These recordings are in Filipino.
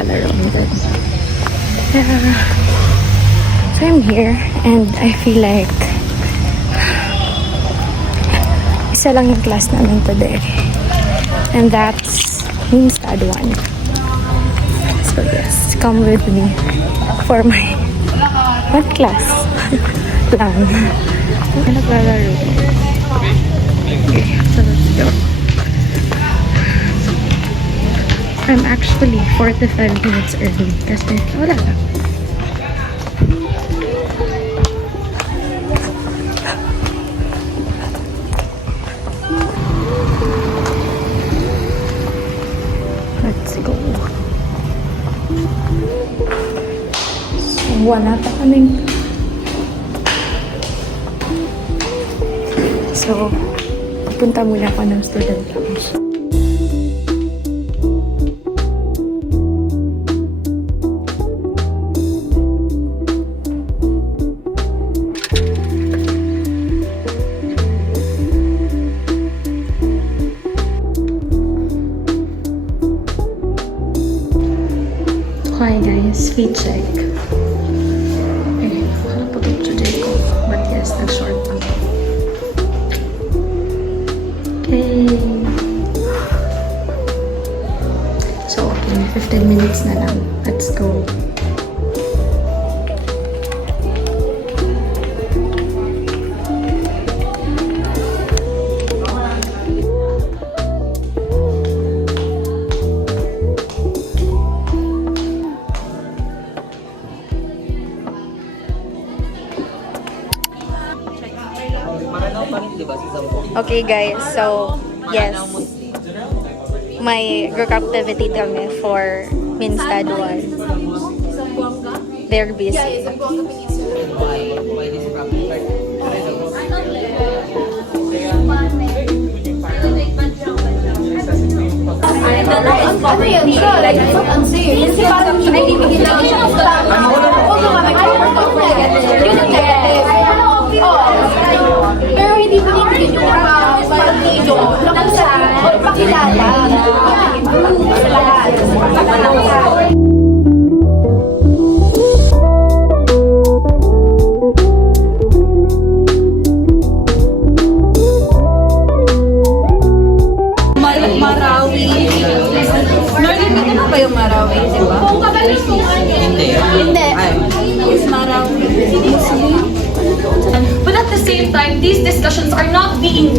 naglalaro din. Yeah. So I'm here and I feel like isa lang yung class namin today. And that's Minstad 1. So yes, come with me for my one class lang. Naglalaro. Okay, so let's go. I'm actually 45 minutes early kasi wala lang. Let's go. So, wala pa kaming. So, punta muna ako ng student lounge. Hi guys, feet check. Okay, akala po ito today ko. But yes, nag-short pa. Okay. So, okay, 15 minutes na lang. Let's go. Okay guys, so yes, may group activity kami for Minstad 1. They're busy. Ano yun? Like, ang safe. Yan si parang nagbibigay lang siya ng stop. Huwag mo kami. Yun ang negative. Pero hindi mo din yung pag-video. Lang sa pakilala. Sa lahat. Marawi. Narinig ka na ba yung Marawi, di ba? Hindi. Is Marawi. But at the same time, these discussions are not being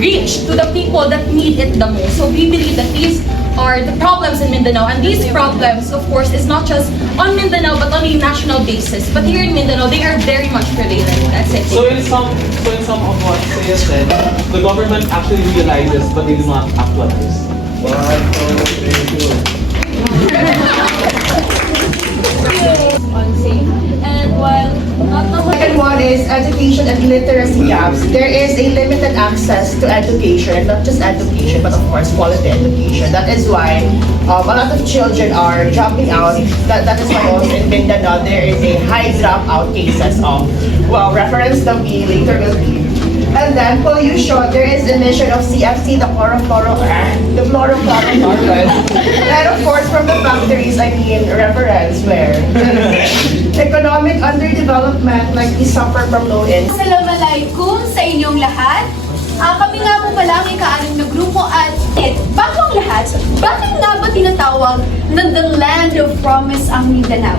reached to the people that need it the most. So we believe that these are the problems in Mindanao, and these problems, of course, is not just on Mindanao but on a national basis. But here in Mindanao, they are very much prevalent. That's it. So in some of what Saya said, the government actually realizes, but they do not actualize. And while not the Second one is education and literacy gaps. There is a limited access to education, not just education, but of course quality education. That is why a lot of children are dropping out. That is why also in Mindanao there is a high dropout cases of, well, reference that we later will be. And then pollution, there is emission of CFC, the chlorofluorocarbon. And of course from the factories, I mean reference where economic underdevelopment, like we suffer from low income. Assalamualaikum sa inyong lahat. Kami nga po pala ang ika-6 na grupo at bago ang lahat, bakit nga ba tinatawag na the land of promise ang Mindanao?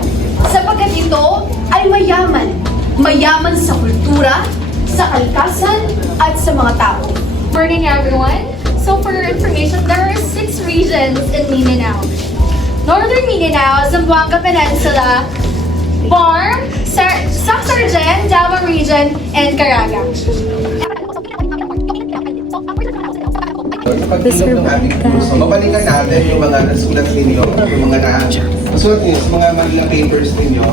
Sapagkat ito ay mayaman. Mayaman sa kultura, sa kalikasan, at sa mga tao. Morning everyone! So for your information, there are 6 regions in Mindanao. Northern Mindanao, Zamboanga Peninsula, Barm, Sacsargen, Davao Region, and Caraga. Pagtulong ng ating kurso, mabalikan natin yung mga nasulat ninyo, yung mga nasulat ninyo, sa mga Manila papers ninyo,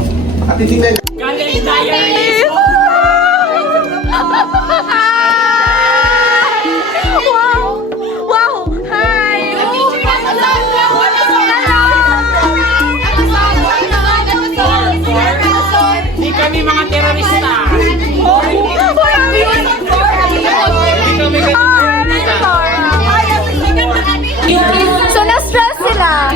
at titignan So na-stress sila.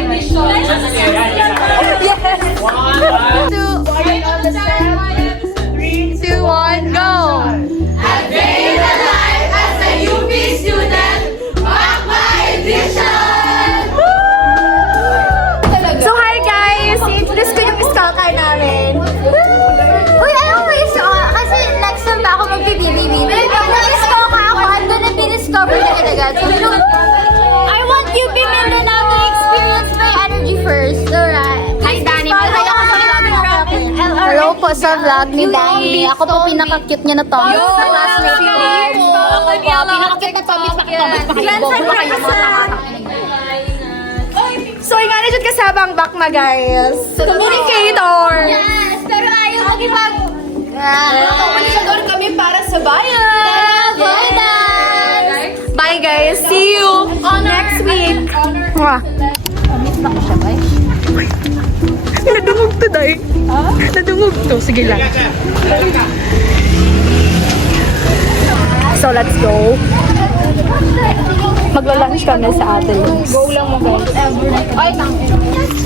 po sa vlog ni Danny. Ako po pinaka-cute niya na Tommy. Sa classmate ko. Ako po, pinaka-cute na Tommy. So, nga na dyan kasabang back na, guys. Communicator. Yes, pero ayaw mag-ibang. Komunikador kami para sa bayan. Bye, guys. See you next week. Mwah. Nadungog to, Day. Nadungog to. Sige lang. So, let's go. Magla-lunch kami sa atin. Go lang mo, guys.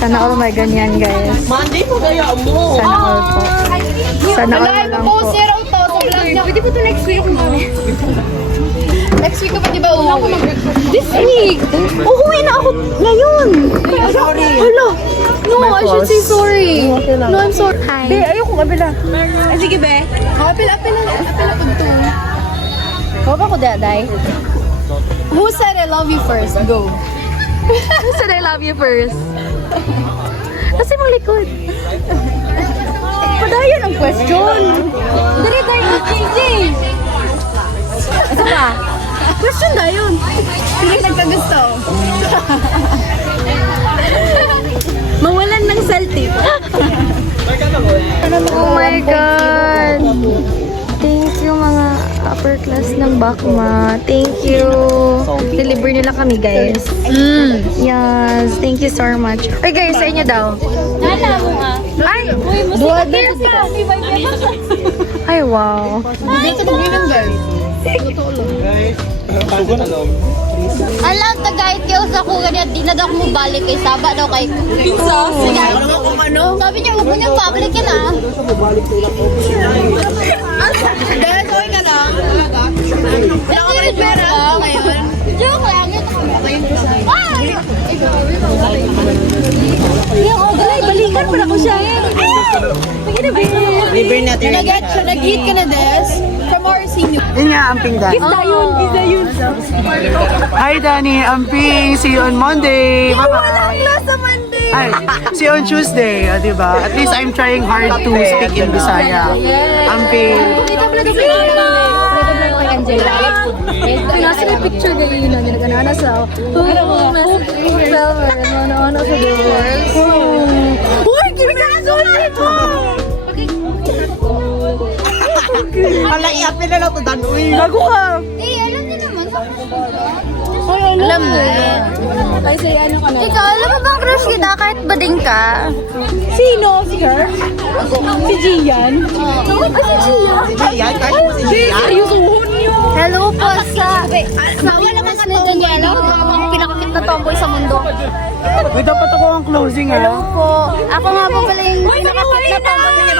Sana all may ganyan, guys. Monday mo kaya mo. Sana all po. Sana all na lang po. Pwede po ito next week, mami. Next week ka pa, di ba? This week! Uuwi na ako ngayon! Sorry! Hala! No, I should say sorry. No, I'm sorry. Hi. Be, ayoko mabila. Ay, sige, be. Apil po ito. Kau ba ko, daday? Who said I love you first? Go. Who said I love you first? Kasi mong likod. Padayan ang question. Dali, JJ. Asa pa? Question na yun. Sino nagkagusto? Mawalan ng salty. Oh my God. Thank you mga upper class ng Bakma. Thank you. Deliver nila kami, guys. Yes. Thank you so much. Ay, guys, sa inyo daw. Nana mo nga. Ay! Buwan din ka. Ay, wow. Dito mo yun, guys. Alam ka guys, kaya sa ko ganyan, di na daw mo balik kay Saba daw kay Pinsa. Sabi niya, huwag mo niya public yan ah. Dahil kawin ka na. Nakulit pera ngayon. Joke lang, yun. Ay! Yung ogalay, balikan pa na ko siya. Libre natin. Nag-hit ka na, Des. From our senior. Yun nga, amping dahil. Hi, Danny. Amping. See you on Monday. Bye-bye. Ay, see you on Tuesday. Diba? At least I'm trying hard to speak in Bisaya. Amping. Nasa may picture ganyan yun na nagana sa ano sa doors. Uy, ginagawa nito! Wala, i-apin na lang ito, Dan. Uy, bago ka. Eh, alam niyo naman. Alam mo. Ay, say ano ka na. Ikaw, alam mo bang crush kita kahit bading ka? Sino? Si her? Si Gian? Si Gian? Si Gian, kahit mo si Gian. Seryosohon niyo. Hello po sa wala ka sa Daniela, ang pinakakit na tomboy sa mundo. Uy, dapat ako ang closing, ha? Hello po. Ako nga po pala yung pinakakit na tomboy na